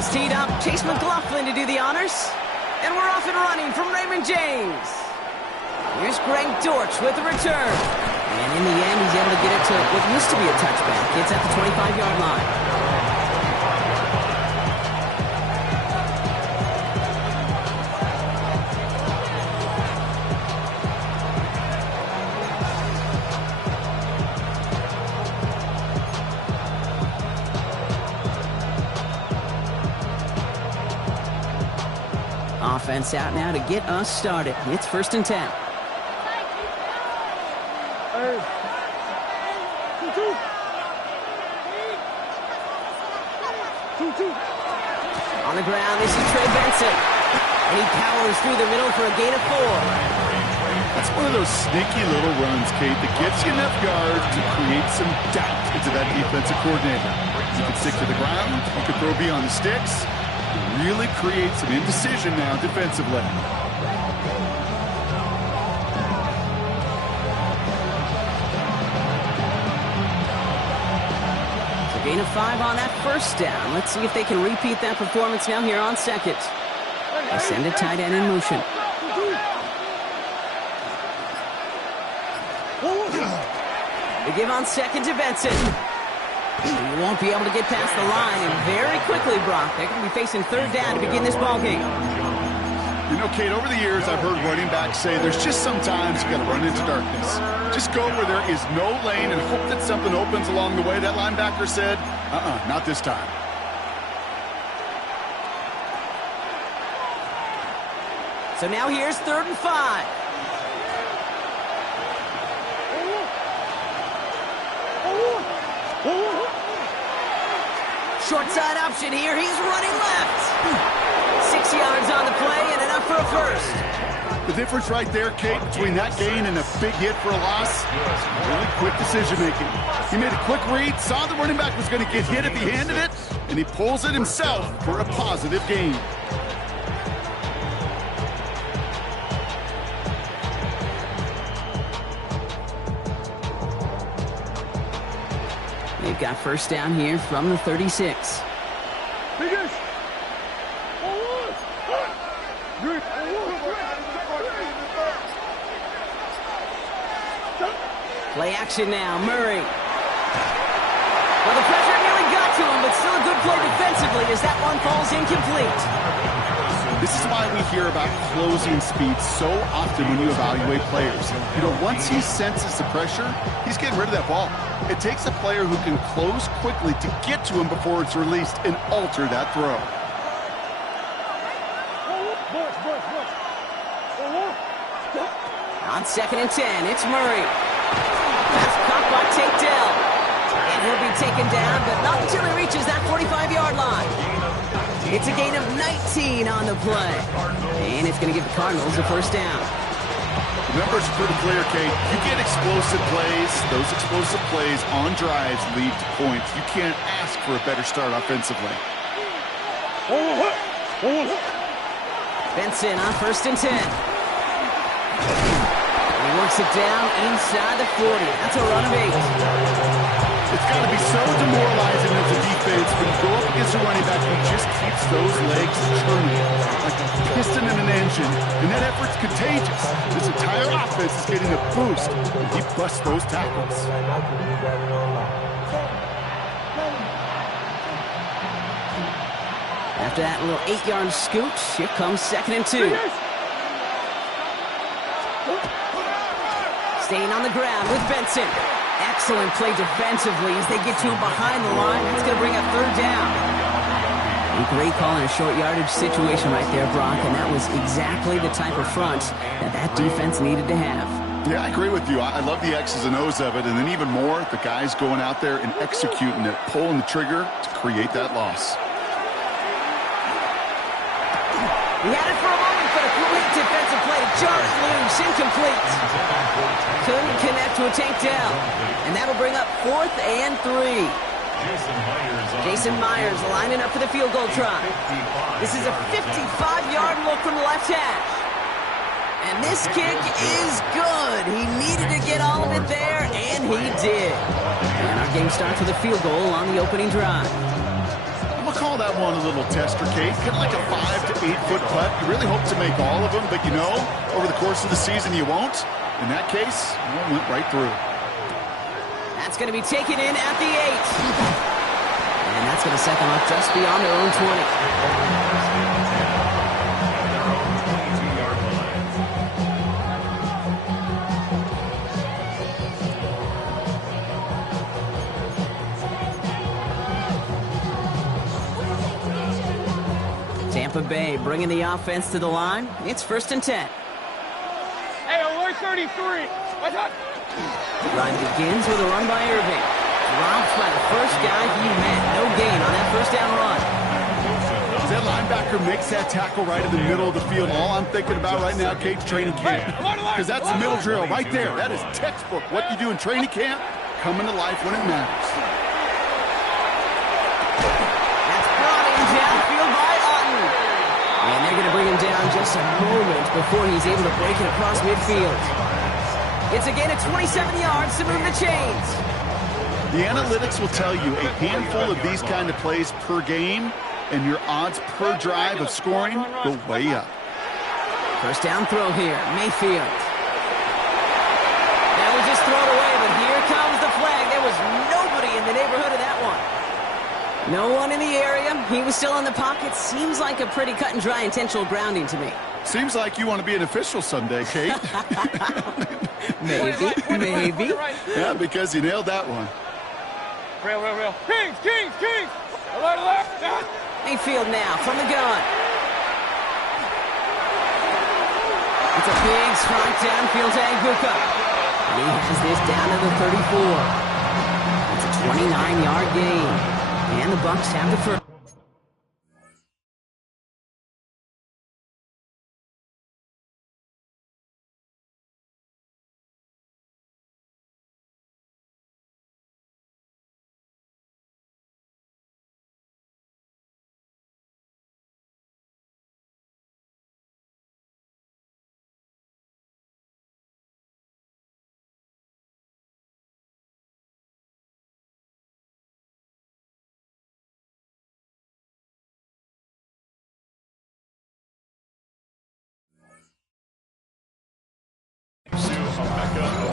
is teed up. Chase McLaughlin to do the honors. And we're off and running from Raymond James. Here's Greg Dortch with the return. And in the end, he's able to get it to what used to be a touchback. It's at the 25-yard line. Offense out now to get us started. It's 1st and 10. On the ground, this is Trey Benson. And he powers through the middle for a gain of 4. That's one of those sneaky little runs, Kate, that gets you enough yards to create some doubt into that defensive coordinator. You can stick to the ground. You can throw beyond the sticks. Really create some indecision now defensively. So gain of 5 on that 1st down. Let's see if they can repeat that performance now here on 2nd. They send a tight end in motion. They give on 2nd to Benson. He won't be able to get past the line, and very quickly, Brock, they're going to be facing 3rd down to begin this ballgame. You know, Kate, over the years, I've heard running backs say there's just sometimes you got to run into darkness. Just go where there is no lane and hope that something opens along the way. That linebacker said, not this time. So now here's 3rd and 5. Short side option here. He's running left. 6 yards on the play and enough for a 1st. The difference right there, Kate, between that gain and a big hit for a loss, really quick decision-making. He made a quick read, saw the running back was going to get hit if he handed it, and he pulls it himself for a positive gain. They've got 1st down here from the 36. Play action now, Murray. Well, the pressure nearly got to him, but still a good play defensively as that one falls incomplete. This is why we hear about closing speed so often when you evaluate players. You know, once he senses the pressure, he's getting rid of that ball. It takes a player who can close quickly to get to him before it's released and alter that throw. On 2nd and 10, it's Murray. Pass caught by Tate Dell. And he'll be taken down, but not until he reaches that 45-yard line. It's a gain of 19 on the play. And it's going to give the Cardinals a 1st down. The numbers are pretty clear, Kate. You get explosive plays. Those explosive plays on drives lead to points. You can't ask for a better start offensively. Benson on 1st and 10. He works it down inside the 40. That's a run of 8. It's got to be so demoralizing as a defense when you go up against a running back who just keeps those legs turning like a piston in an engine, and that effort's contagious. This entire offense is getting a boost when he busts those tackles. After that little 8-yard scoot, here comes 2nd and 2. Staying on the ground with Benson. Excellent play defensively as they get to him behind the line. That's going to bring up 3rd down. A great call in a short yardage situation right there, Brock, and that was exactly the type of front that defense needed to have. Yeah, I agree with you. I love the X's and O's of it, and then even more, the guys going out there and executing it, pulling the trigger to create that loss. He had it for a moment, but a quick defensive play jarred loose, incomplete. Couldn't connect to a Tate Dell, and that'll bring up 4th and 3. Jason Myers lining up for the field goal try. This is a 55-yard look from the left hash. And this kick is good. He needed to get all of it there, and he did. And our game starts with a field goal on the opening drive. Look call that one a little tester, Kate. Kind of like a 5 to 8 foot putt. You really hope to make all of them, but you know, over the course of the season you won't. In that case, it went right through. That's going to be taken in at the 8. And that's going to set them up just beyond their own 20. Tampa Bay bringing the offense to the line. It's 1st and 10. Hey, alert 33. What's up? Run begins with a run by Irving. Dropped by the first guy he met. No gain on that first down run. That linebacker makes that tackle right in the middle of the field. All I'm thinking about right now, Kate's training camp. Because that's the middle drill right there. That is textbook. What you do in training camp, coming to life when it matters. That's brought in downfield by Otten. And they're going to bring him down just a moment before he's able to break it across midfield. It's a gain of 27 yards to move the chains. The analytics will tell you a handful of these kind of plays per game, and your odds per drive of scoring go way up. First down throw here, Mayfield. That was just thrown away, but here comes the flag. There was nobody in the neighborhood of that one. No one in the area. He was still in the pocket. Seems like a pretty cut and dry intentional grounding to me. Seems like you want to be an official someday, Kate. Maybe. Yeah, because you nailed that one. Real. Kings. Alert. Mayfield now from the gun. It's a big strike downfield to Aguka. He has this down to the 34. It's a 29-yard gain. And the Bucs have the first.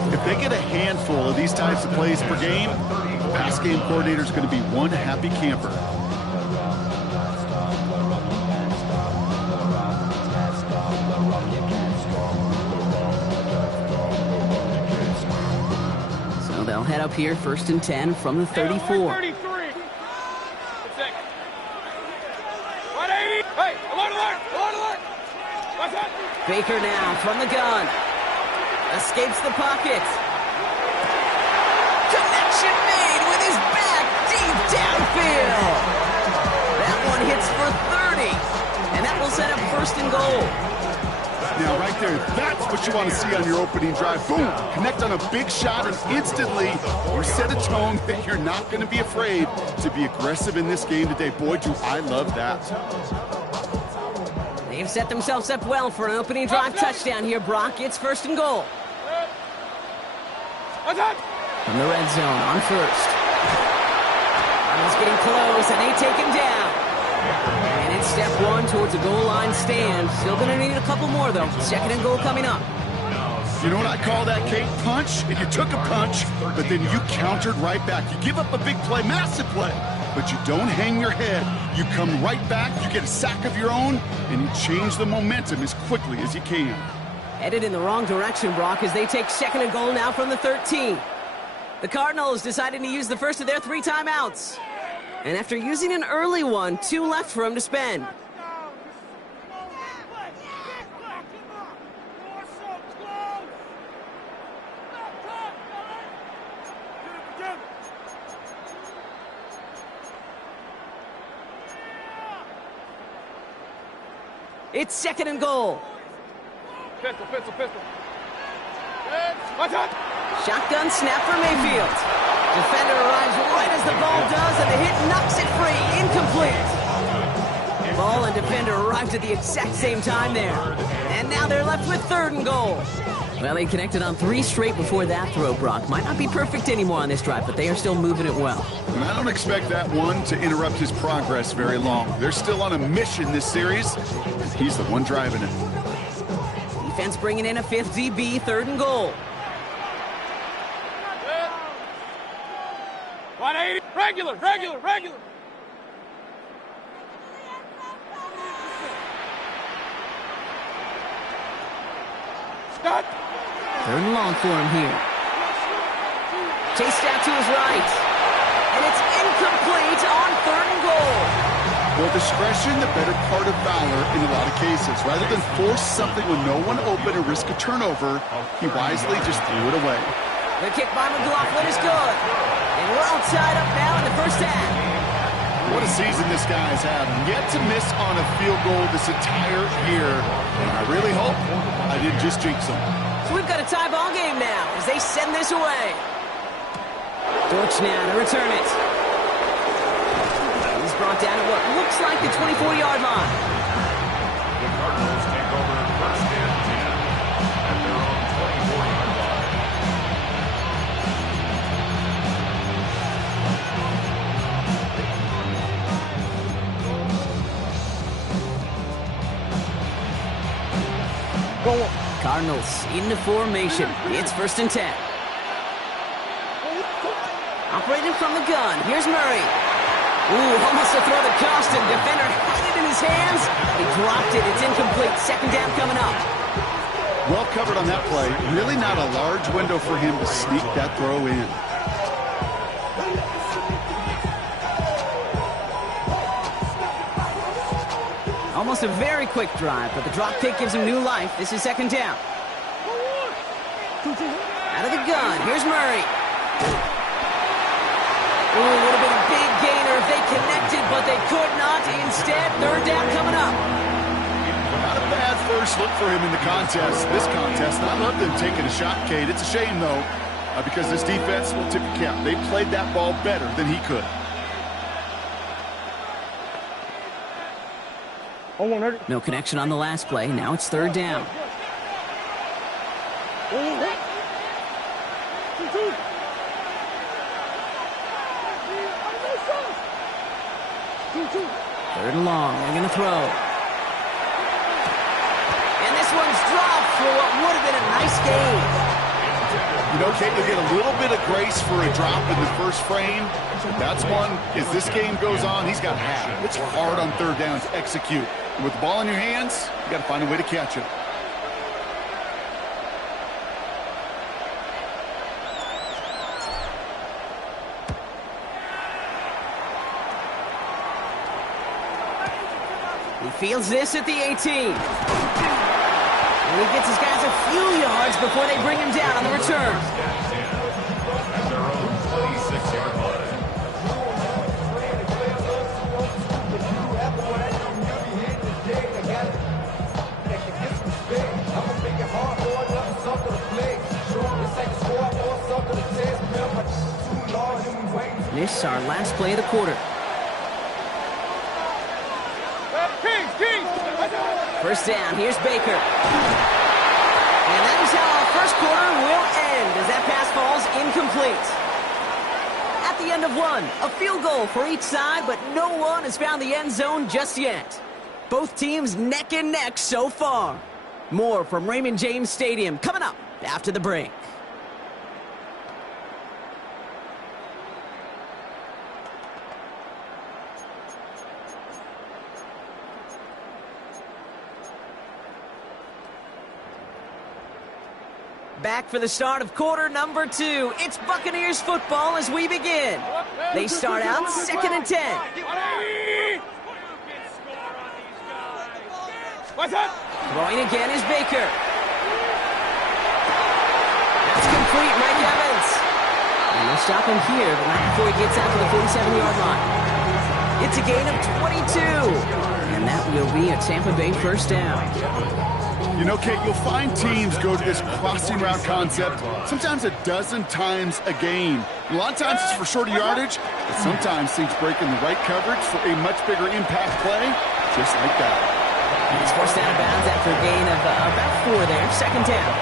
If they get a handful of these types of plays per game, the pass game coordinator is going to be one happy camper. So they'll head up here, 1st and 10 from the 34. 33. 180. Hey, alert. What's up? Baker now from the gun. Escapes the pocket. Connection made with his back deep downfield. That one hits for 30. And that will set up 1st and goal. Now, right there, that's what you want to see on your opening drive. Boom! Connect on a big shot, and instantly you set a tone that you're not going to be afraid to be aggressive in this game today. Boy, do I love that. They've set themselves up well for an opening drive touchdown here, Brock. It's 1st and goal. What's up? From the red zone on 1st. Arnold's getting close, and they take him down. And it's step 1 towards a goal line stand. Still going to need a couple more, though. 2nd and goal coming up. You know what I call that, Kate? Punch. And you took a punch, but then you countered right back. You give up a big play, massive play, but you don't hang your head. You come right back, you get a sack of your own, and you change the momentum as quickly as you can. Headed in the wrong direction, Brock, as they take 2nd and goal now from the 13. The Cardinals decided to use the first of their 3 timeouts. And after using an early one, 2 left for him to spend. It's 2nd and goal. Pistol. What's up? Shotgun snap for Mayfield. Defender arrives right as the ball does, and the hit knocks it free. Incomplete. Ball and defender arrived at the exact same time there. And now they're left with 3rd and goal. Well, they connected on 3 straight before that throw, Brock. Might not be perfect anymore on this drive, but they are still moving it well. And I don't expect that one to interrupt his progress very long. They're still on a mission this series, and he's the one driving it. Defense bringing in a 5th DB, 3rd and goal. 180. Regular. Stop. 3rd and long for him here. Chased out to his right. And it's incomplete on 3rd and goal. Well, discretion, the better part of valor in a lot of cases. Rather than force something with no one open or risk a turnover, he wisely just threw it away. The kick by McLaughlin is good. And we're all tied up now in the first half. What a season this guy's having. Yet to miss on a field goal this entire year. And I really hope I didn't just jinx him. So we've got a tie ball game now as they send this away. Dortch now to return it. He's brought down at what looks like the 24-yard line. The Cardinals take over 1st and 10 at their own 24-yard line. Cardinals into formation. It's 1st and 10. Operating from the gun. Here's Murray. Ooh, almost a throw that cost him. Defender had it in his hands. He dropped it. It's incomplete. 2nd down coming up. Well covered on that play. Really not a large window for him to sneak that throw in. Almost a very quick drive, but the drop kick gives him new life. This is 2nd down. Out of the gun. Here's Murray. Ooh, would have been a big gainer if they connected, but they could not. Instead, 3rd down coming up. Not a bad first look for him in the this contest. And I love them taking a shot, Kate. It's a shame, though, because this defense will tip your cap. They played that ball better than he could. No connection on the last play. Now it's 3rd down. Third and long. They're going to throw. And this one's dropped for what would have been a nice game. You know, Kate, you'll get a little bit of grace for a drop in the first frame. That's one, as this game goes on, he's got half. It's hard on 3rd down to execute. And with the ball in your hands, you got to find a way to catch it. He fields this at the 18. And he gets his guys a few yards before they bring him down on the return. At their own 26-yard line. This is our last play of the quarter. Kings. 1st down. Here's Baker. And that is how our first quarter will end as that pass falls incomplete. At the end of one, a field goal for each side, but no one has found the end zone just yet. Both teams neck and neck so far. More from Raymond James Stadium coming up after the break. Back for the start of quarter number 2. It's Buccaneers football as we begin. They start out 2nd and 10. What's that? Throwing again is Baker. That's complete, Mike Evans. And they'll stop him here, but not before he gets out to the 47-yard line. It's a gain of 22. And that will be a Tampa Bay 1st down. You know, Kate, you'll find teams go to this crossing route concept sometimes a dozen times a game. A lot of times it's for shorter yardage, but sometimes teams break in the right coverage for a much bigger impact play, just like that. He's forced out of bounds after a gain of about 4 there. 2nd down.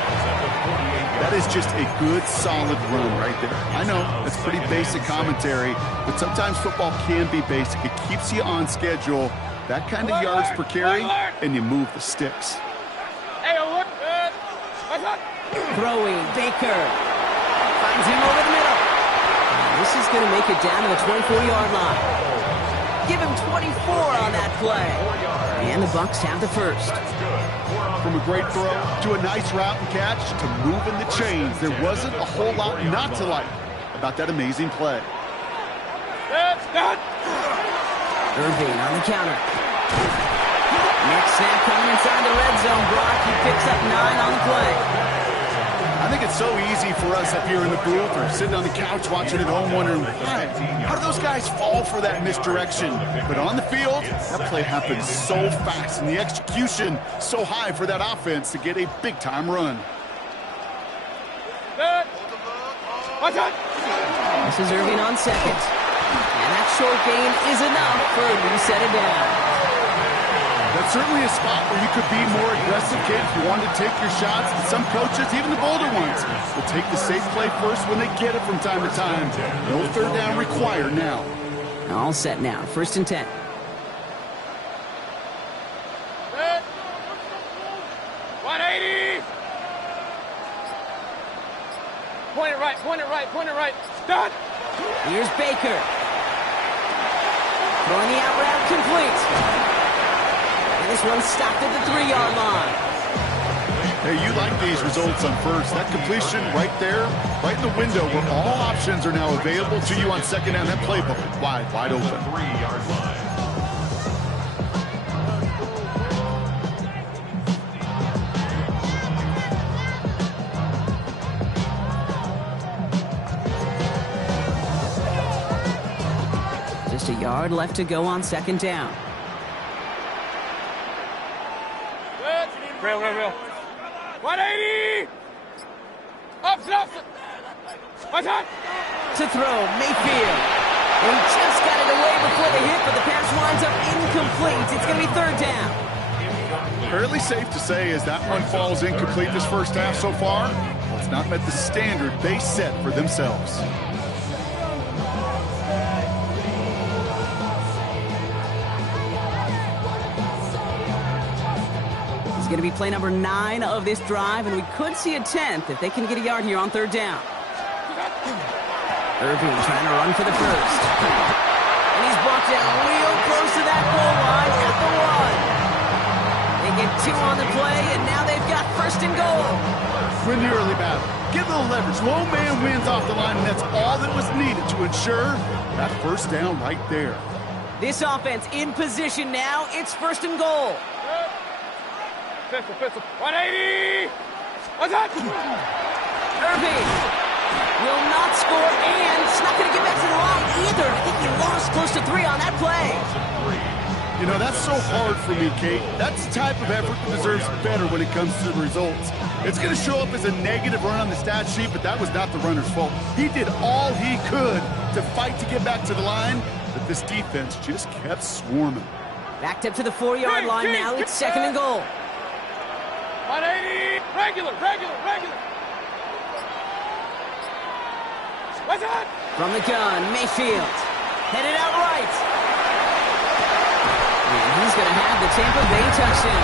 That is just a good, solid run right there. I know, that's pretty basic commentary, but sometimes football can be basic. It keeps you on schedule, that kind of yards per carry, and you move the sticks. Hey, alert! Throwing, Baker. Finds him over the middle. This is going to make it down to the 24-yard line. Give him 24 on that play. And the Bucs have the first. From a great throw to a nice route and catch to moving the chains, there wasn't a whole lot not to like about that amazing play. Irving on the counter. Next snap coming inside the red zone. Brock, he picks up 9 on the play. I think it's so easy for us up here in the booth or sitting on the couch watching at home wondering, how do those guys fall for that misdirection? But on the field, that play happens so fast and the execution so high for that offense to get a big-time run. This is Irving on second. And that short gain is enough for Irving to set it down. That's certainly a spot where you could be more aggressive, kid, if you wanted to take your shots. And some coaches, even the bolder ones, will take the safe play first when they get it from time to time. No third down required now. All set now. 1st and 10. Set. 180. Point it right, point it right, point it right. Start. Here's Baker. Throwing the out route complete. And this one's stopped at the 3-yard line. Hey, you like these results on first. That completion right there, right in the window where all options are now available to you on second down. That playbook wide open. 3-yard line. Just a yard left to go on 2nd down. Real. 180! Up. What's that? To throw, Mayfield. And he just got it away before the hit, but the pass winds up incomplete. It's going to be 3rd down. Fairly safe to say as that one falls incomplete this first half so far, it's not met the standard they set for themselves. It's going to be play number 9 of this drive, and we could see a 10th if they can get a yard here on 3rd down. Irving trying to run for the first. And he's brought down real close to that goal line at the 1. They get 2 on the play, and now they've got 1st and goal. Win the early battle. Get a little leverage. Low man wins off the line, and that's all that was needed to ensure that 1st down right there. This offense in position now. It's 1st and goal. Pistol. 180! What's that? Irving will not score, and it's not going to get back to the line either. I think he lost close to 3 on that play. You know, that's so hard for me, Kate. That's the type of effort that deserves better when it comes to the results. It's going to show up as a negative run on the stat sheet, but that was not the runner's fault. He did all he could to fight to get back to the line, but this defense just kept swarming. Backed up to the 4-yard line now. It's 2nd and goal. 180! Regular! What's that? From the gun, Mayfield. Headed out right. And he's going to have the Tampa Bay touchdown.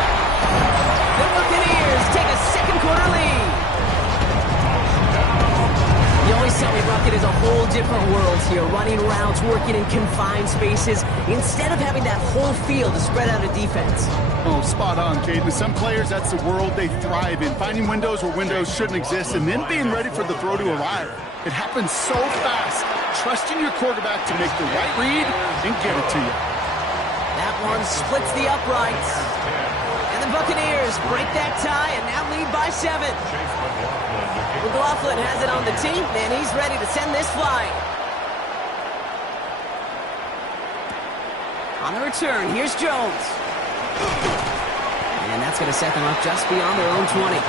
The Buccaneers take a 2nd quarter lead. You always tell me Rocket is a whole different world here, running routes, working in confined spaces, instead of having that whole field to spread out a defense. Oh, spot on, Kate. With some players, that's the world they thrive in, finding windows where windows shouldn't exist, and then being ready for the throw to arrive. It happens so fast, trusting your quarterback to make the right read and get it to you. That one splits the uprights. And the Buccaneers break that tie and now lead by 7. McLaughlin has it on the team, and he's ready to send this flying. On the return, here's Jones. And that's going to set them up just beyond their own 20.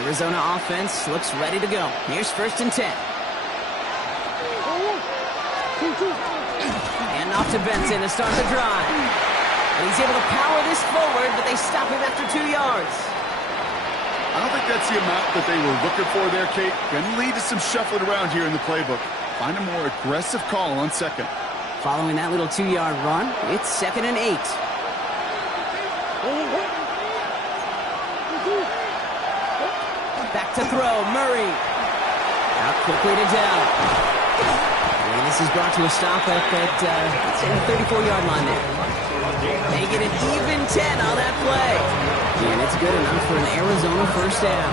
Arizona offense looks ready to go. Here's 1st and 10. And off to Benson to start the drive. And he's able to power this forward, but they stop him after 2 yards. I don't think that's the amount that they were looking for there, Kate. Going to lead to some shuffling around here in the playbook. Find a more aggressive call on 2nd. Following that little 2-yard run, it's 2nd and 8. Back to throw, Murray. Out quickly to Dell. And this is brought to a stop at the 34-yard line there. They get an even 10 on that play. And it's good enough for an Arizona 1st down.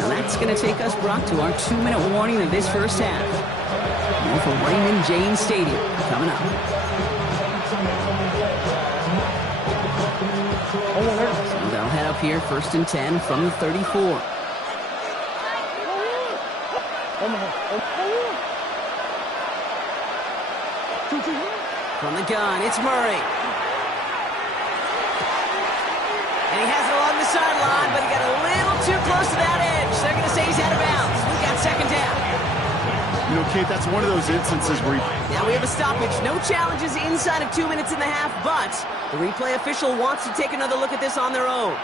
So that's going to take us, Brock, to our 2-minute warning of this 1st half. More from Raymond James Stadium coming up. So they'll head up here, 1st and 10 from the 34. From the gun, it's Murray. And he has it along the sideline, but he got a little too close to that edge. They're going to say he's out of bounds. We've got 2nd down. You know, Kate, that's one of those instances where Now we have a stoppage. No challenges inside of 2 minutes and a half, but the replay official wants to take another look at this on their own.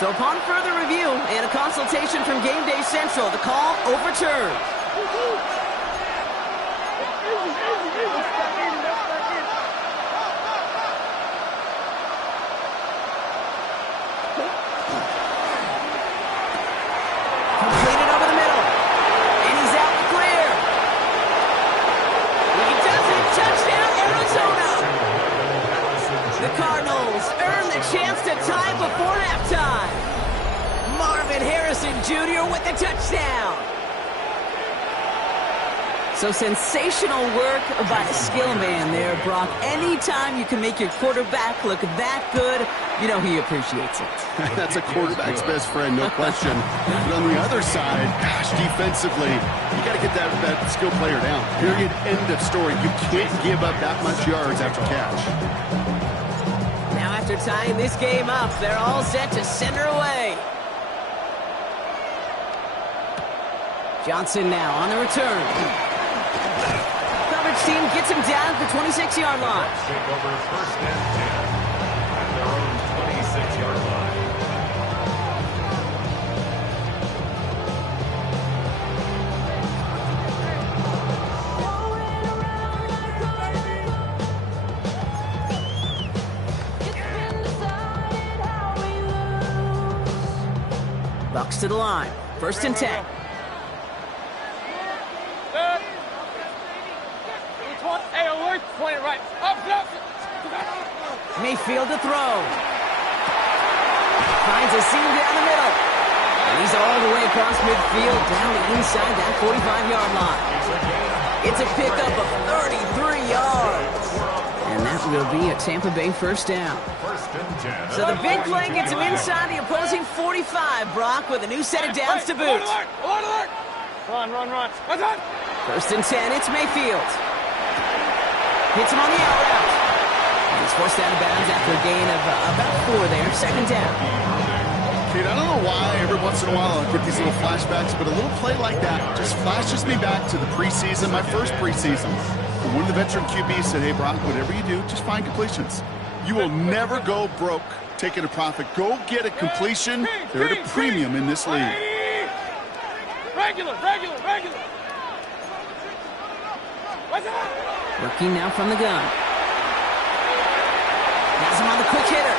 So upon further review and a consultation from Game Day Central, the call overturned. Completed over the middle. And he's out and clear. He does it. Touchdown, Arizona. The Cardinals earn the chance to tie before halftime. Marvin Harrison Jr. with the touchdown. So sensational work by a skill man there, Brock. Anytime you can make your quarterback look that good, you know he appreciates it. That's a quarterback's best friend, no question. But on the other side, gosh, defensively, you got to get that skill player down. Period. End of story. You can't give up that much yards after catch. Now after tying this game up, they're all set to send her away. Johnson now on the return. Coverage team gets him down at the 26-yard line. Take over 1st and 10 at their own 26-yard line. Bucs to the line. 1st and 10. Hey, alert, point it right. Up. Mayfield to throw. Finds a seam down the middle. And he's all the way across midfield down inside that 45-yard line. It's a pickup of 33 yards. And that will be a Tampa Bay 1st down. 1st and 10. So the big play gets him inside the opposing 45, Brock, with a new set of downs to boot. Alert. Run. What's on? 1st and 10, it's Mayfield. Hits him on the out route. He's forced out of bounds after a gain of about 4 there. 2nd down. Kate, I don't know why every once in a while I'll get these little flashbacks, but a little play like that just flashes me back to the preseason, my first preseason. One of the veteran QBs said, hey, Brock, whatever you do, just find completions. You will never go broke taking a profit. Go get a completion. They're at a premium in this league. Regular. What's up? Working now from the gun. Has him on the quick hitter.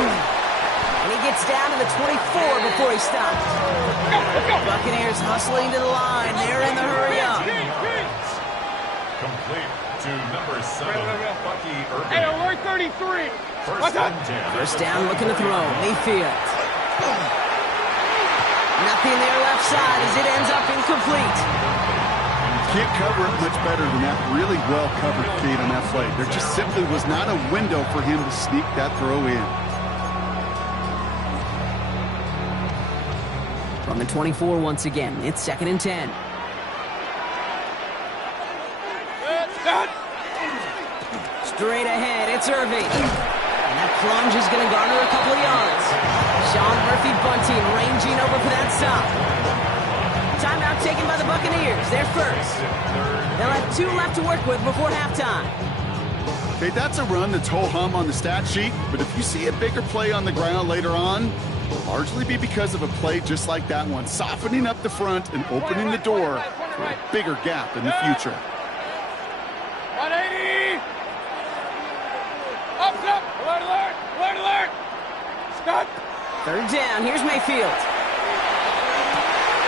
And he gets down to the 24 before he stops. Let's go. Buccaneers hustling to the line. They're in the hurry up. Complete to number 7, Bucky Irving. Hey, alert 33. 1st and 10. 1st down, looking to throw. Mayfield. Nothing there left side as it ends up incomplete. Can't cover it much better than that. Really well covered, Kate, on that play. There just simply was not a window for him to sneak that throw in. From the 24 once again, it's 2nd and 10. Straight ahead, it's Irving. And that plunge is going to garner a couple of yards. Sean Murphy-Bunting ranging over for that stop. Timeout taken by the Buccaneers. They're first. They'll have 2 left to work with before halftime. Okay, that's a run that's ho-hum on the stat sheet, but if you see a bigger play on the ground later on, it'll largely be because of a play just like that one, softening up the front and opening the door for a bigger gap in the future. 180! Up, up! Alert, alert! Alert, alert! Stop! Third down, here's Mayfield.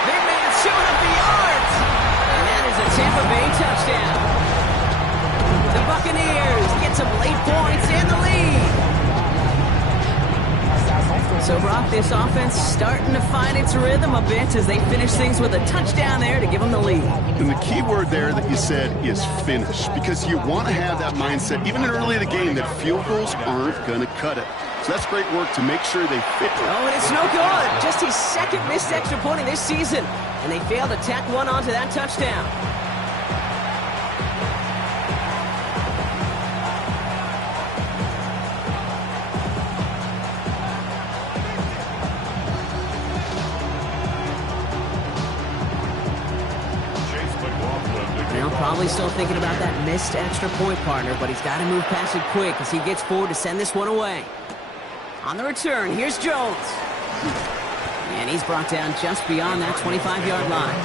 Big man showing up the yards! And that is a Tampa Bay touchdown. The Buccaneers get some late points and the lead. So, Brock, this offense starting to find its rhythm a bit as they finish things with a touchdown there to give them the lead. And the key word there that you said is finish, because you want to have that mindset, even early in the game, that field goals aren't going to cut it. So that's great work to make sure they fit. Oh, and it's no good. Just his second missed extra point of this season. And they failed to tack one onto that touchdown. Probably still thinking about that missed extra point, partner, but he's got to move past it quick as he gets forward to send this one away. On the return, here's Jones. And he's brought down just beyond that 25-yard line.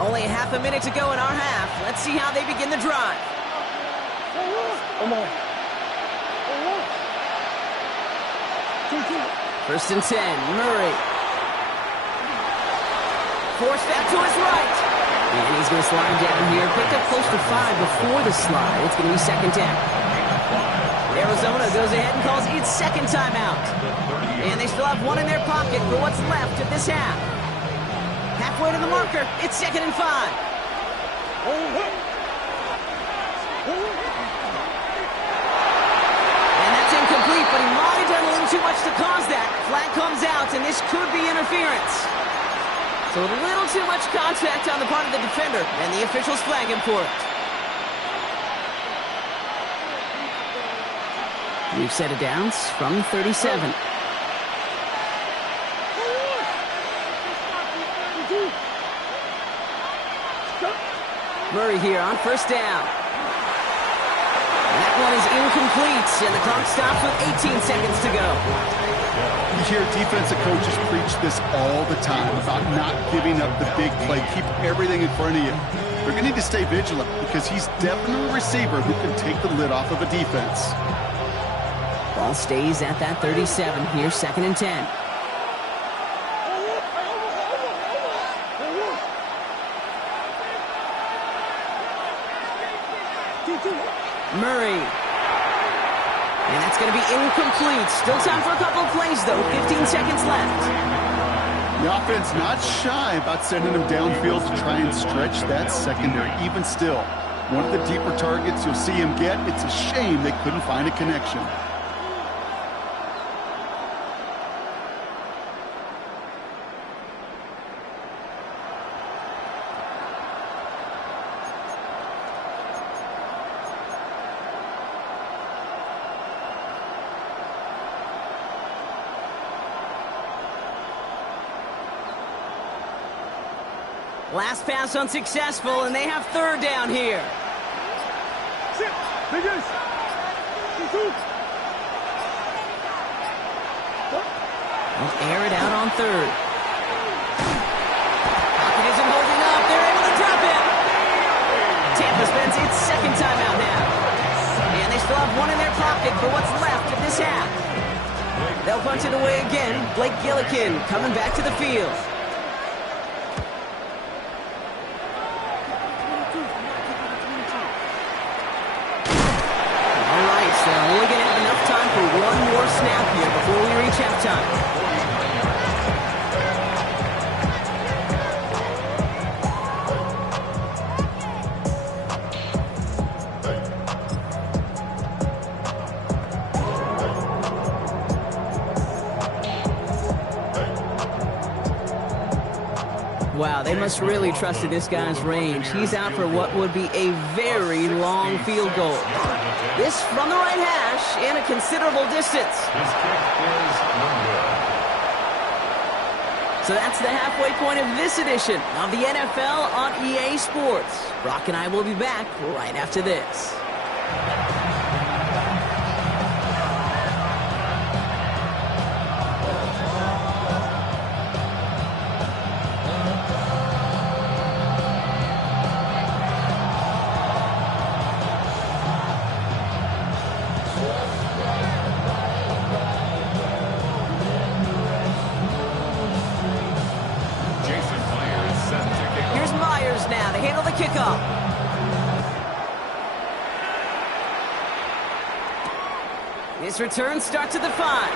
Only half a minute to go in our half. Let's see how they begin the drive. Come on. First and 10, Murray. Forced that to his right. And he's going to slide down here. Picked up close to 5 before the slide. It's going to be second down. Arizona goes ahead and calls its second timeout. And they still have one in their pocket for what's left of this half. Halfway to the marker, it's second and 5. Incomplete, but he might have done a little too much to cause that. Flag comes out, and this could be interference. So a little too much contact on the part of the defender, and the officials flag him for it. We've set it downs from 37. Murray here on first down. That one is incomplete, and the clock stops with 18 seconds to go. You hear defensive coaches preach this all the time about not giving up the big play. Keep everything in front of you. They're going to need to stay vigilant because he's definitely a receiver who can take the lid off of a defense. Ball stays at that 37 here, second and 10. Murray. And that's going to be incomplete. Still time for a couple of plays, though. 15 seconds left. The offense not shy about sending them downfield to try and stretch that secondary. Even still, one of the deeper targets you'll see him get. It's a shame they couldn't find a connection. Last pass unsuccessful, and they have third down here. Let's air it out on third. Pocket isn't holding up. They're able to drop it. Tampa spends its second timeout now. And they still have one in their pocket for what's left of this half. They'll punch it away again. Blake Gillikin coming back to the field. They're only going to have enough time for one more snap here before we reach halftime. Wow, they must really trust in this guy's range. He's out for what would be a very long field goal. This from the right hash and a considerable distance. His kick is no good. So that's the halfway point of this edition of the NFL on EA Sports. Brock and I will be back right after this. Now to handle the kickoff. His return starts at the 5.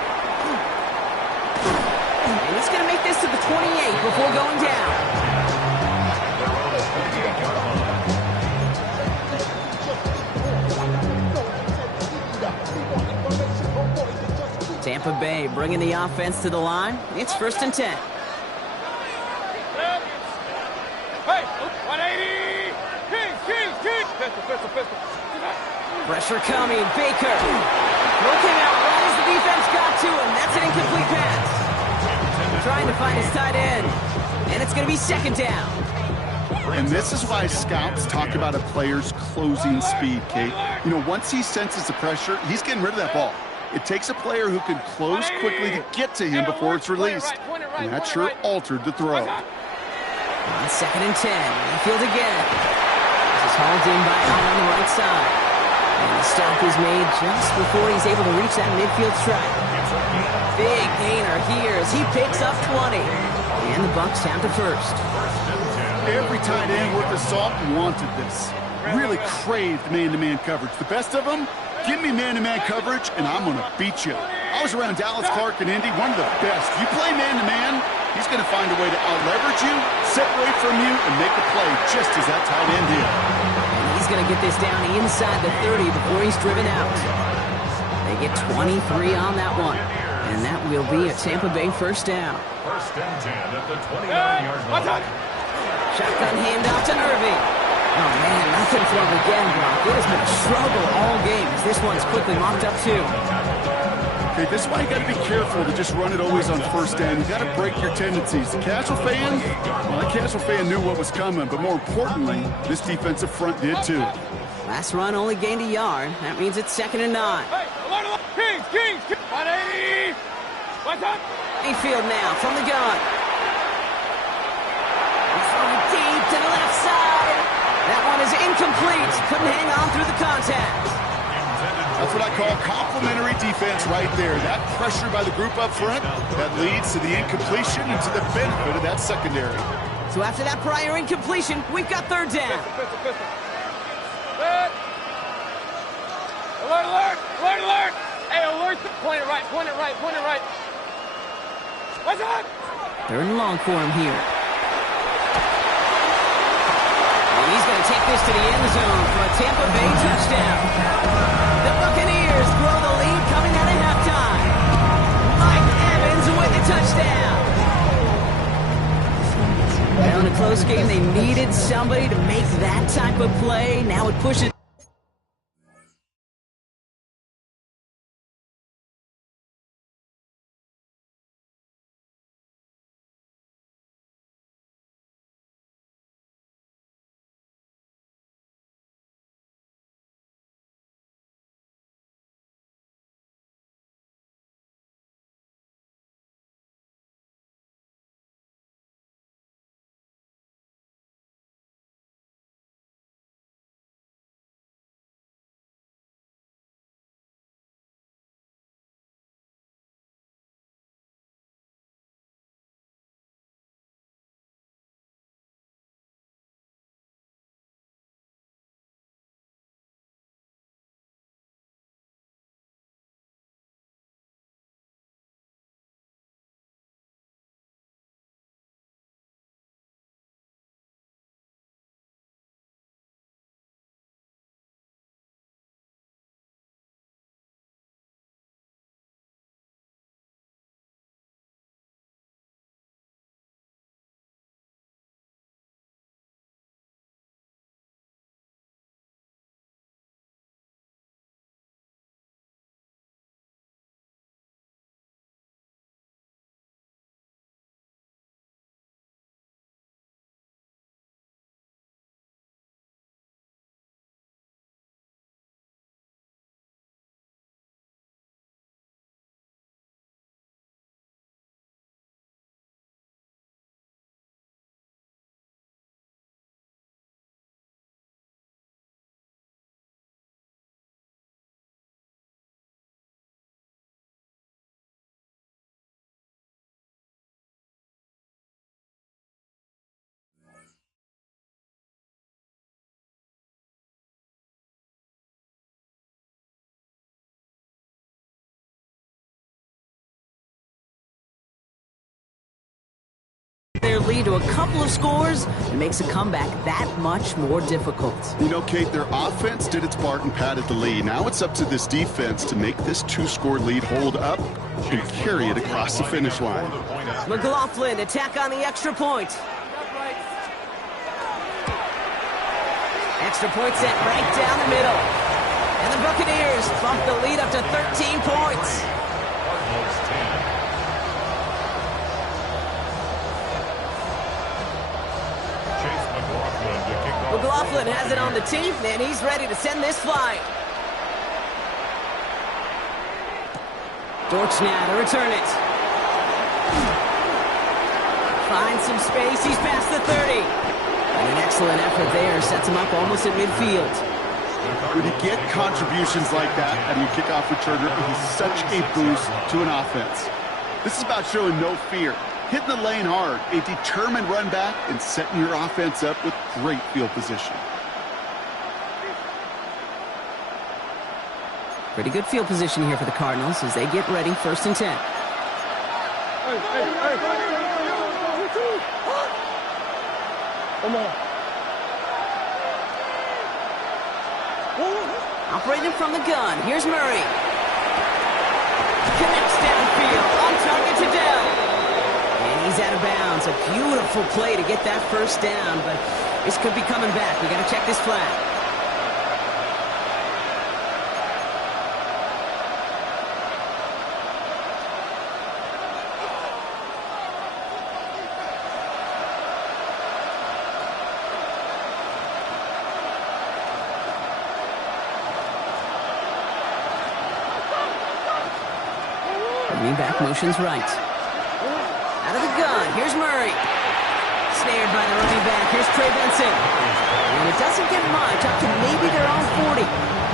And he's going to make this to the 28 before going down. Tampa Bay bringing the offense to the line. It's 1st and 10. Pressure coming, Baker. Broke him out right as the defense got to him. That's an incomplete pass. Trying to find his tight end. And it's going to be 2nd down. And this is why scouts talk about a player's closing speed, Kate. You know, once he senses the pressure, he's getting rid of that ball. It takes a player who can close quickly to get to him before it's released. And that sure altered the throw. On 2nd and 10. Mayfield again. This is hauled in by Allen on the right side. And the stop is made just before he's able to reach that midfield strike. Big gainer here as he picks up 20. And the Bucs have the 1st. Every tight end worth his salt wanted this. Really craved man-to-man coverage. The best of them, give me man-to-man coverage, and I'm going to beat you. I was around Dallas Clark and Indy, one of the best. You play man-to-man, he's going to find a way to out-leverage you, separate from you, and make a play just as that tight end did. And he's going to get this down inside the 30 before he's driven out. They get 23 on that one. And that will be a Tampa Bay 1st down. 1st and 10 at the 29-yard line. Shotgun handoff to Irving. Oh, man, nothing for him again, Brock. It has been a struggle all game as this one's quickly mocked up, too. Okay, this is why you got to be careful to just run it always on 1st down. You got to break your tendencies. The casual fan, well, the casual fan knew what was coming, but more importantly, this defensive front did, too. Last run only gained a yard. That means it's 2nd and 9. Kings! 180! What's up? Mayfield now from the gun. He's throwing deep to the left side. That one is incomplete. Couldn't hang on through the contact. That's what I call complimentary defense right there. That pressure by the group up front, that leads to the incompletion and to the benefit of that secondary. So after that prior incompletion, we've got 3rd down. Alert! Hey, alert! Point it right. What's up? 3rd and long for him here. And he's going to take this to the end zone for a Tampa Bay touchdown. The Buccaneers grow the lead coming out of halftime. Mike Evans with the touchdown. Well, in a close game, they needed somebody to make that type of play. Now it pushes. so a couple of scores and makes a comeback that much more difficult. You know, Kate, their offense did its part and padded the lead. Now it's up to this defense to make this 2-score lead hold up and carry it across the finish line. McLaughlin attack on the extra point. Extra point set right down the middle. And the Buccaneers bump the lead up to 13 points. McLaughlin has it on the tee, and he's ready to send this flying. Dortch now to return it. Finds some space, he's past the 30. And an excellent effort there sets him up almost at midfield. When you get contributions like that out of your kickoff returner, it is such a boost to an offense. This is about showing no fear, hitting the lane hard, a determined run back, and setting your offense up with great field position. Pretty good field position here for the Cardinals as they get ready, 1st and 10. Come on. Operating from the gun, here's Murray. Connects downfield, on target to Dell. And he's out of bounds. A beautiful play to get that 1st down, but this could be coming back. We got to check this flag. Back motion's right. Out of the gun, here's Murray. Snared by the running back, here's Trey Benson. And it doesn't get much, up to maybe their own 40.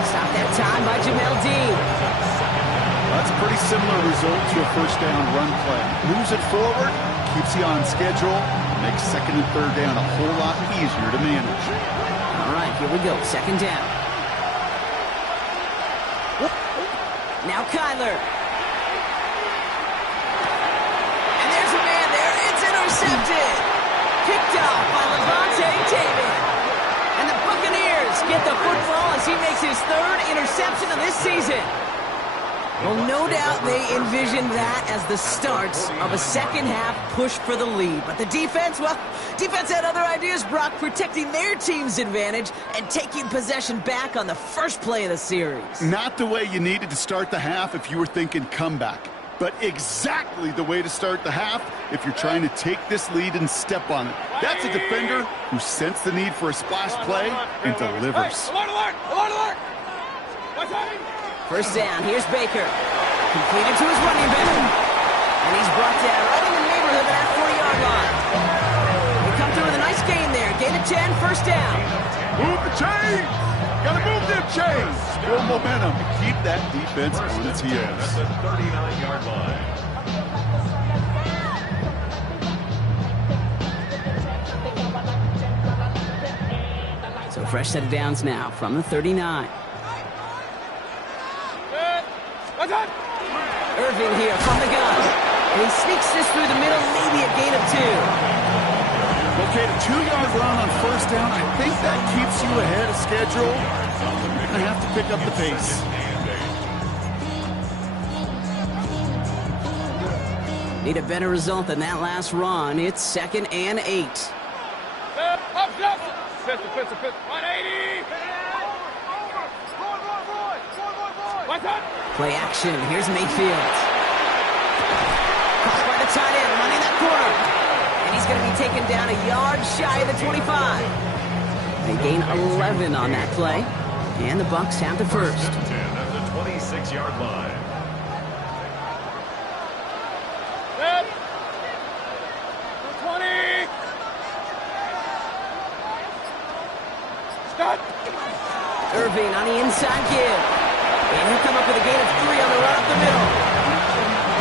Stopped that time by Jamel Dean. That's a pretty similar result to a 1st down run play. Moves it forward, keeps you on schedule, makes 2nd and 3rd down a whole lot easier to manage. All right, here we go, 2nd down. Now Kyler. Intercepted. Picked off by Levante David. And the Buccaneers get the football as he makes his 3rd interception of this season. Well, no doubt they envisioned that as the start of a 2nd half push for the lead. But the defense, well, defense had other ideas, Brock, protecting their team's advantage and taking possession back on the 1st play of the series. Not the way you needed to start the half if you were thinking comeback, but exactly the way to start the half if you're trying to take this lead and step on it. That's a defender who sensed the need for a splash play and delivers. Alert! 1st down, here's Baker. Completed to his running back. And he's brought down right in the neighborhood of that 40-yard line. They come through with a nice gain there. Gain of 10, 1st down. Move the chains! Gotta move them chains! Build momentum. Keep that defense on its heels. That's the 39-yard line. So fresh set of downs now from the 39. Irving here from the gun. And he sneaks this through the middle, maybe a gain of 2. Okay, a 2-yard run on 1st down. I think that keeps you ahead of schedule. I have to pick up the pace. Need a better result than that last run. It's 2nd and 8. Pistol. 180. Play action. Here's Mayfield. Caught by the tight end, running that corner. And he's going to be taken down a yard shy of the 25. They gain 11 on that play. And the Bucs have the 1st. At the 26-yard line. Set. 20. Stop. Irving on the inside give. And he'll come up with a gain of 3 on the run up the middle.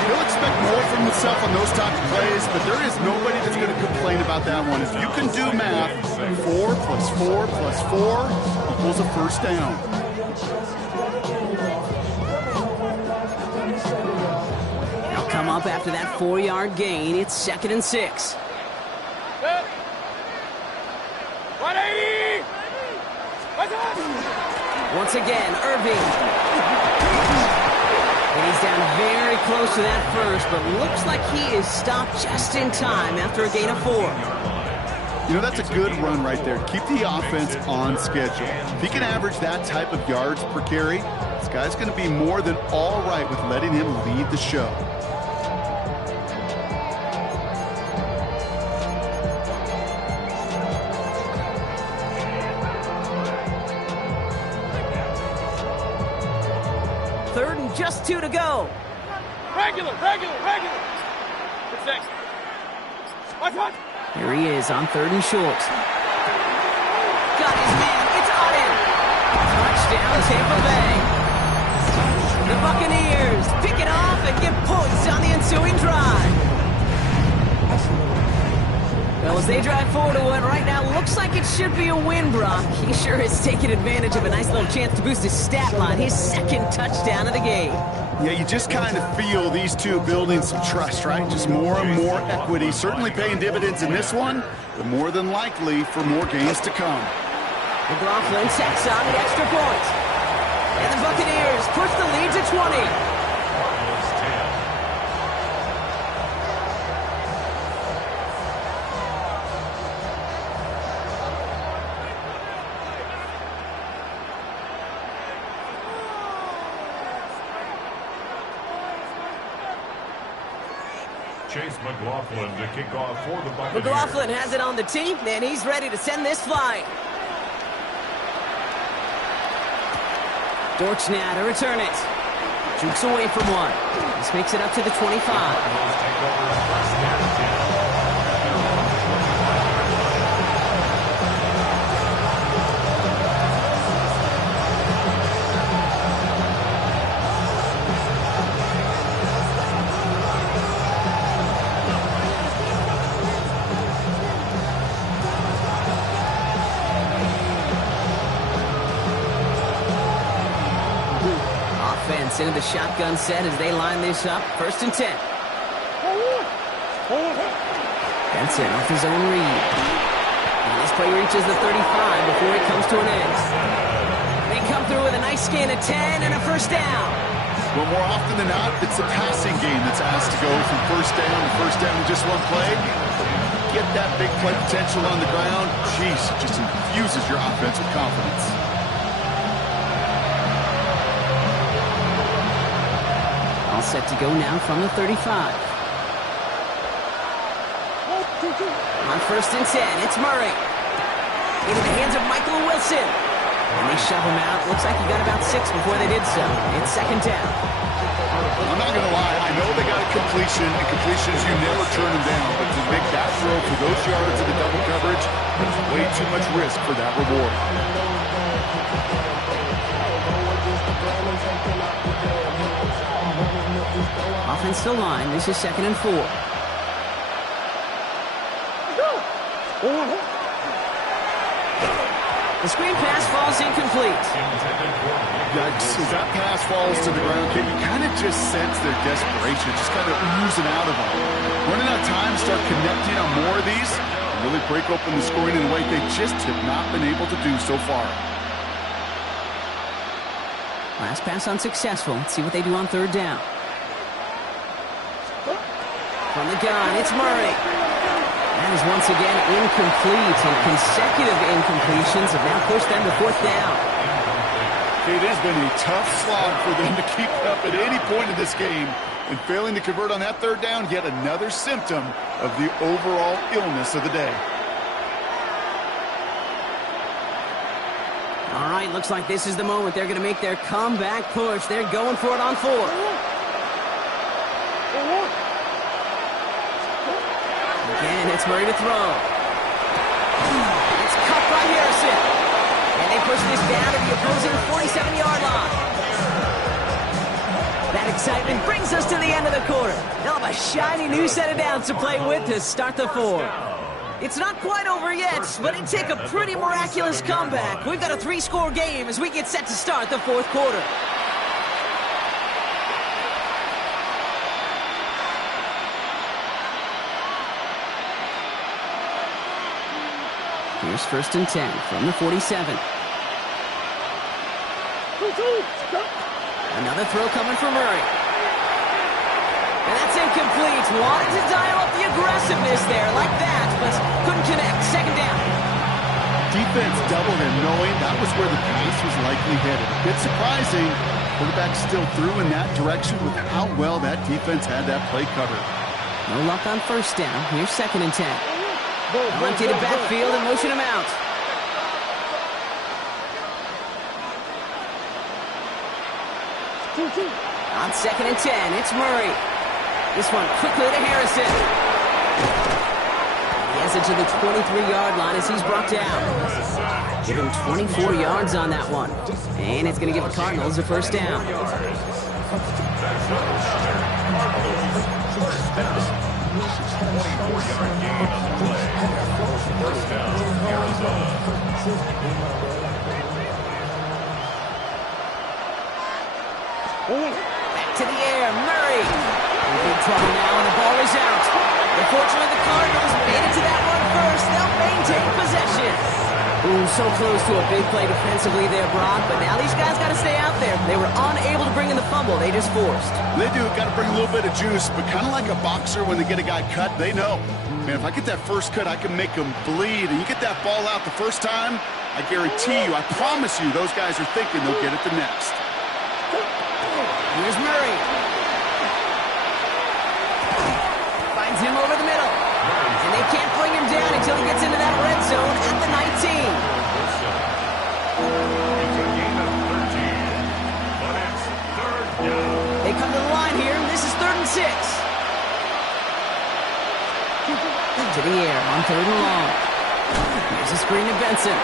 He'll expect more from himself on those types of plays, but there is nobody that's going to complain about that one. If you can do math, 4 plus 4 plus 4 equals a 1st down. They'll come up after that 4-yard gain. It's 2nd and 6. Set. Once again, Irving. And he's down very close to that first, but looks like he is stopped just in time after a gain of 4. You know, that's a good run right there. Keep the offense on schedule. If he can average that type of yards per carry, this guy's going to be more than all right with letting him lead the show. Third and just 2 to go. Regular. Good thing. What? Here he is on 3rd and short. Got his man. It's on him. Touchdown, Tampa Bay. The Buccaneers pick it off and get points on the ensuing drive. Well, as they drive forward to what right now looks like it should be a win, Brock. He sure has taken advantage of a nice little chance to boost his stat line. His 2nd touchdown of the game. Yeah, you just kind of feel these two building some trust, right? Just more and more equity. Certainly paying dividends in this one, but more than likely for more games to come. McLaughlin tacks on the extra point. And the Buccaneers push the lead to 20. Chase McLaughlin to kick off for the Buccaneers. McLaughlin has it on the tee, and he's ready to send this flying. Dortch now to return it. Jukes away from one. This makes it up to the 25. Into the shotgun set as they line this up. 1st and 10. Benson off his own read. And this play reaches the 35 before it comes to an end. They come through with a nice gain of 10 and a 1st down. Well, more often than not, it's the passing game that's asked to go from 1st down to 1st down in just one play. Get that big play potential on the ground. Jeez, it just infuses your offense with confidence. Set to go now from the 35. On 1st and 10, it's Murray. Into the hands of Michael Wilson. And they shove him out. Looks like he got about 6 before they did so. It's 2nd down. I'm not going to lie. I know they got a completion, and completions, you never turn them down. But to make that throw for those yards in the double coverage, there's way too much risk for that reward. Offensive line. This is 2nd and 4. The screen pass falls incomplete. Yikes. As that pass falls to the ground, you kind of just sense their desperation, just kind of oozing out of them. Running out of time, start connecting on more of these, and really break open the scoring in a way they just have not been able to do so far. Last pass unsuccessful. Let's see what they do on 3rd down. From the gun, it's Murray. That is once again incomplete, and consecutive incompletions have now pushed them to 4th down. It has been a tough slog for them to keep up at any point in this game, and failing to convert on that 3rd down, yet another symptom of the overall illness of the day. All right, looks like this is the moment they're going to make their comeback push. They're going for it on 4th. Again, it's Murray to throw. It's cut by Harrison. And they push this down to the opposing 47-yard line. That excitement brings us to the end of the quarter. They'll have a shiny new set of downs to play with to start the 4th. It's not quite over yet, but it'd take a pretty miraculous comeback. We've got a 3-score game as we get set to start the 4th quarter. Here's 1st and 10 from the 47. Another throw coming from Murray. And that's incomplete. Wanted to dial up the aggressiveness there like that, but couldn't connect. Second down. Defense doubled him, knowing that was where the pass was likely headed. A bit surprising. Quarterback still threw in that direction with how well that defense had that play covered. No luck on first down. Here's 2nd and 10. Empty the backfield and motion him out. On 2nd and 10, it's Murray. This one quickly to Harrison. He has it to the 23-yard line as he's brought down. Give him 24 yards on that one. And it's going to give the Cardinals a first down. Back to the air, Murray. In big trouble now, and the ball is out. Unfortunately, the Cardinals made it to that one first. They'll maintain possession. Ooh, so close to a big play defensively there, Brock, but now these guys got to stay out there. They were unable to bring in the fumble they just forced. They do. Got to bring a little bit of juice, but kind of like a boxer when they get a guy cut, they know. Man, if I get that first cut, I can make them bleed. And you get that ball out the first time, I guarantee you, I promise you, those guys are thinking they'll get it the next. Here's Murray. Finds him over the middle. And they can't bring him down until he gets into that red zone at the 19. They come to the line here, and this is 3rd and 6. To the air on 3rd and long. Here's a screen to Benson.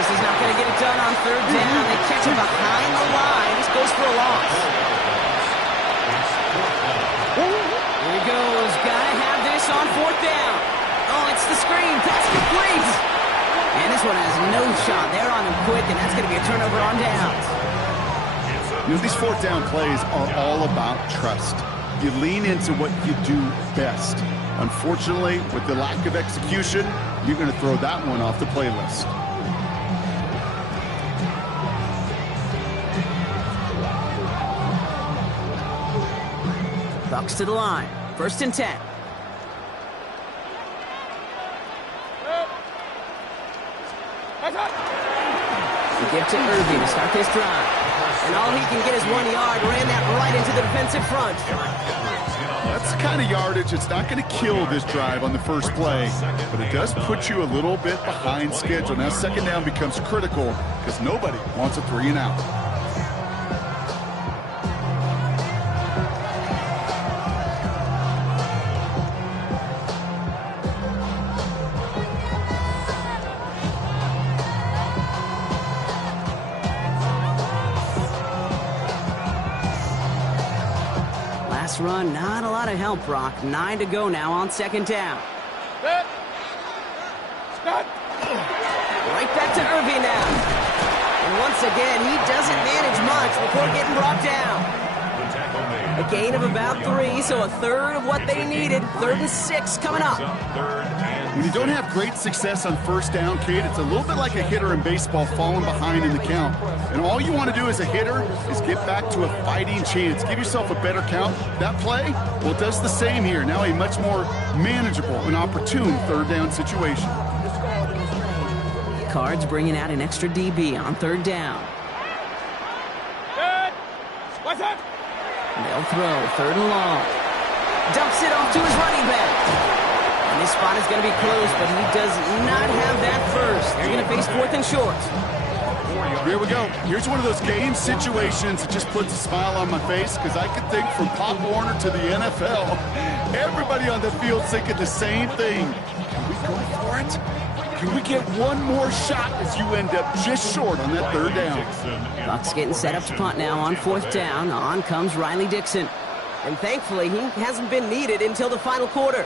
This is not going to get it done on 3rd down. They catch him behind the line. This goes for a loss. Here he goes. Got to have this on 4th down. Oh, it's the screen. Pass complete. And this one has no shot. They're on him quick, and that's going to be a turnover on downs. You know, these 4th down plays are all about trust. You lean into what you do best. Unfortunately, with the lack of execution, you're going to throw that one off the playlist. Bucs to the line. 1st and 10. We give to Irving to start this drive. And all he can get is 1 yard. Ran that right into the defensive front. That's the kind of yardage. It's not going to kill this drive on the first play, but it does put you a little bit behind schedule. Now 2nd down becomes critical because nobody wants a 3 and out. Run, not a lot of help, Brock. 9 to go now on 2nd down. Right back to Irving now. And once again, he doesn't manage much before getting brought down. A gain of about 3, so a third of what they needed. 3rd and 6 coming up. When you don't have great success on 1st down, Kate, it's a little bit like a hitter in baseball falling behind in the count. And all you want to do as a hitter is get back to a fighting chance. Give yourself a better count. That play, well, it does the same here. Now a much more manageable and opportune 3rd down situation. Cards bringing out an extra DB on 3rd down. What's up? They'll throw 3rd and long. Dumps it off to his running back. And this spot is going to be close, but he does not have that first. They're going to face 4th and short. Here we go. Here's one of those game situations that just puts a smile on my face because I could think from Pop Warner to the NFL. Everybody on the field thinking the same thing. Can we go for it? Can we get one more shot as you end up just short on that 3rd down? Bucs getting set up to punt now on 4th down. On comes Riley Dixon. And thankfully, he hasn't been needed until the final quarter.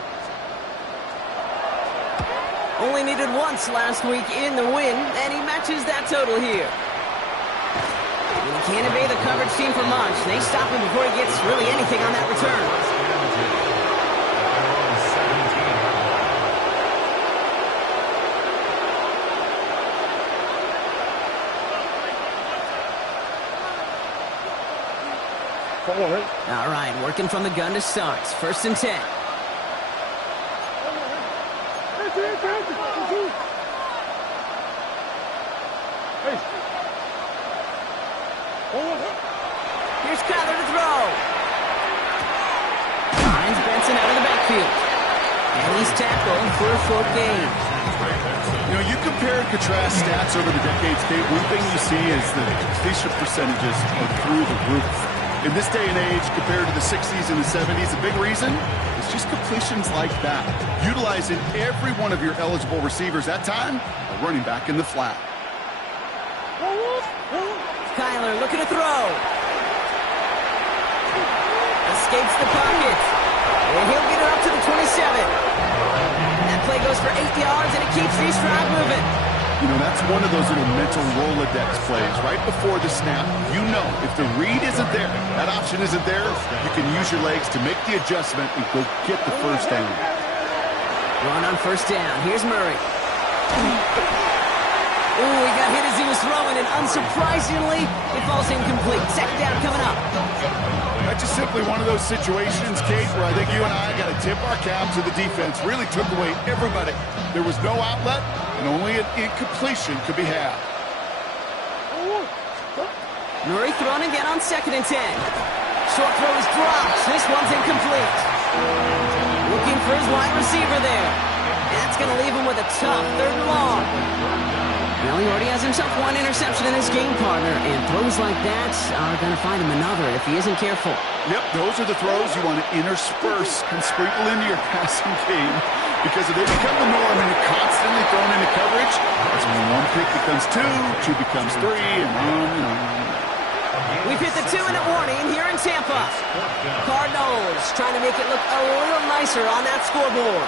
Only needed once last week in the win, and he matches that total here. And he can't obey the coverage team for much. They stop him before he gets really anything on that return. All right, working from the gun to start. 1st and 10. Here's Kyler to throw. Finds Benson out of the backfield. And he's tackled for a 4th gain. You know, you compare and contrast stats over the decades, Kate. One thing you see is the completion percentages are through the roof. In this day and age, compared to the 60s and the 70s, the big reason is just completions like that. Utilizing every one of your eligible receivers that time, a running back in the flat. Kyler looking to throw. Escapes the pocket. And he'll get it up to the 27. That play goes for 8 yards, and it keeps these drive moving. You know, that's one of those little mental Rolodex plays. Right before the snap, you know if the read isn't there, that option isn't there, you can use your legs to make the adjustment and go get the 1st down. Run on 1st down. Here's Murray. Ooh, he got hit as he was throwing, and unsurprisingly, it falls incomplete. 2nd down coming up. That's just simply one of those situations, Kate, where I think you and I got to tip our cap to the defense. Really took away everybody. There was no outlet, and only an incompletion could be had. Murray throwing again on 2nd and 10. Short throw is dropped. This one's incomplete. Looking for his wide receiver there. That's going to leave him with a tough 3rd and long. Well, he already has himself one interception in his game, partner, and throws like that are going to find him another if he isn't careful. Yep, those are the throws you want to intersperse and sprinkle into your passing game, because if they become the norm and you're constantly thrown into coverage, that's when 1 pick becomes 2, 2 becomes 3, and on and on. We've hit the 2-minute warning here in Tampa. Cardinals trying to make it look a little nicer on that scoreboard.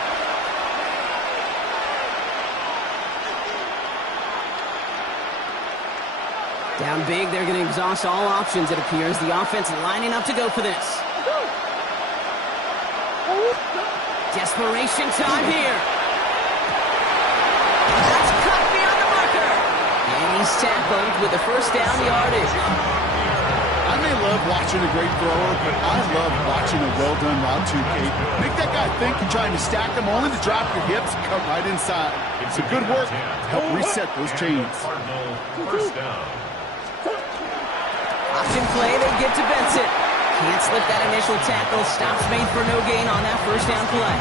Down big, they're going to exhaust all options, it appears. The offense lining up to go for this. Desperation time here. That's cut beyond the marker. And he's tackled with the 1st down yardage. I may love watching a great thrower, but I love watching a well-done route too, Kate. Make that guy think you're trying to stack them only to drop your hips and cut right inside. It's a good work to help reset those chains. First down. Option play, they get to Benson. Can't slip that initial tackle. Stops made for no gain on that 1st down play.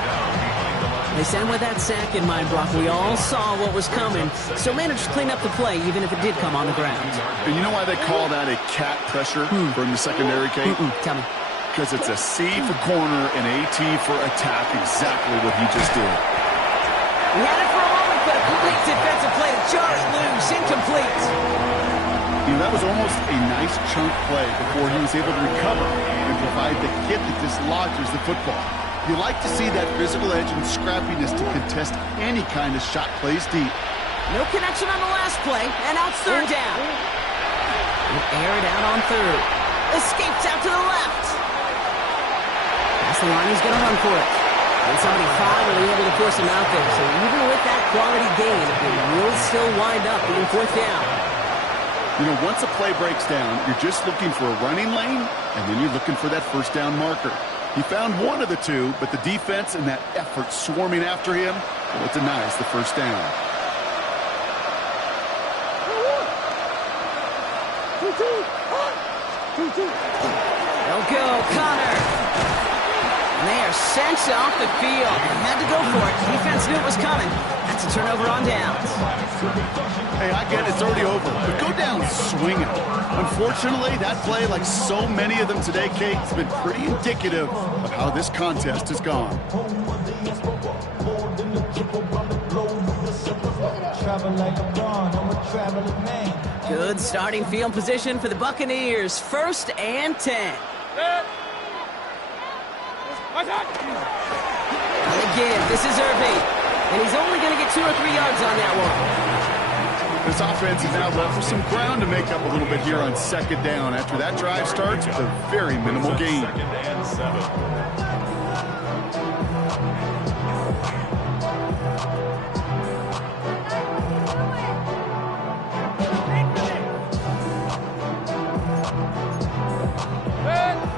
They sent with that sack in mind, Brock. We all saw what was coming, so managed to clean up the play, even if it did come on the ground. And you know why they call that a cat pressure from the secondary, Kate? Tell me. Because it's a C for corner and a T for attack, exactly what he just did. We had it for a moment, but a complete defensive play to jar it loose. Incomplete. You know, that was almost a nice chunk play before he was able to recover and provide the hit that dislodges the football. You like to see that physical edge and scrappiness to contest any kind of shot plays deep. No connection on the last play, and now it's 3rd down. Air it out on 3rd. Escapes out to the left. That's the line, he's going to run for it. And somebody finally able to force him out there. So even with that quality gain, it will still wind up being 4th down. You know, once a play breaks down, you're just looking for a running lane, and then you're looking for that 1st down marker. He found one of the two, but the defense and that effort swarming after him, well, it denies the 1st down. They'll go, Connor. And they are sent off the field. They had to go for it. Defense knew it was coming. That's a turnover on downs. Hey, I get it, it's already over, but go down swinging. Unfortunately, that play, like so many of them today, Kate, has been pretty indicative of how this contest has gone. Good starting field position for the Buccaneers. 1st and 10. And again, this is Irving. And he's only going to get 2 or 3 yards on that one. This offense is now left with some ground to make up a little bit here on 2nd down after that drive starts with a very minimal gain. 2nd and 7.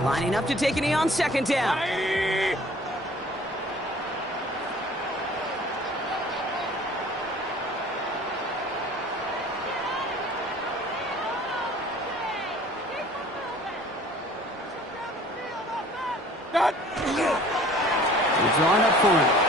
Lining up to take a knee on second down. They're drawing up for him.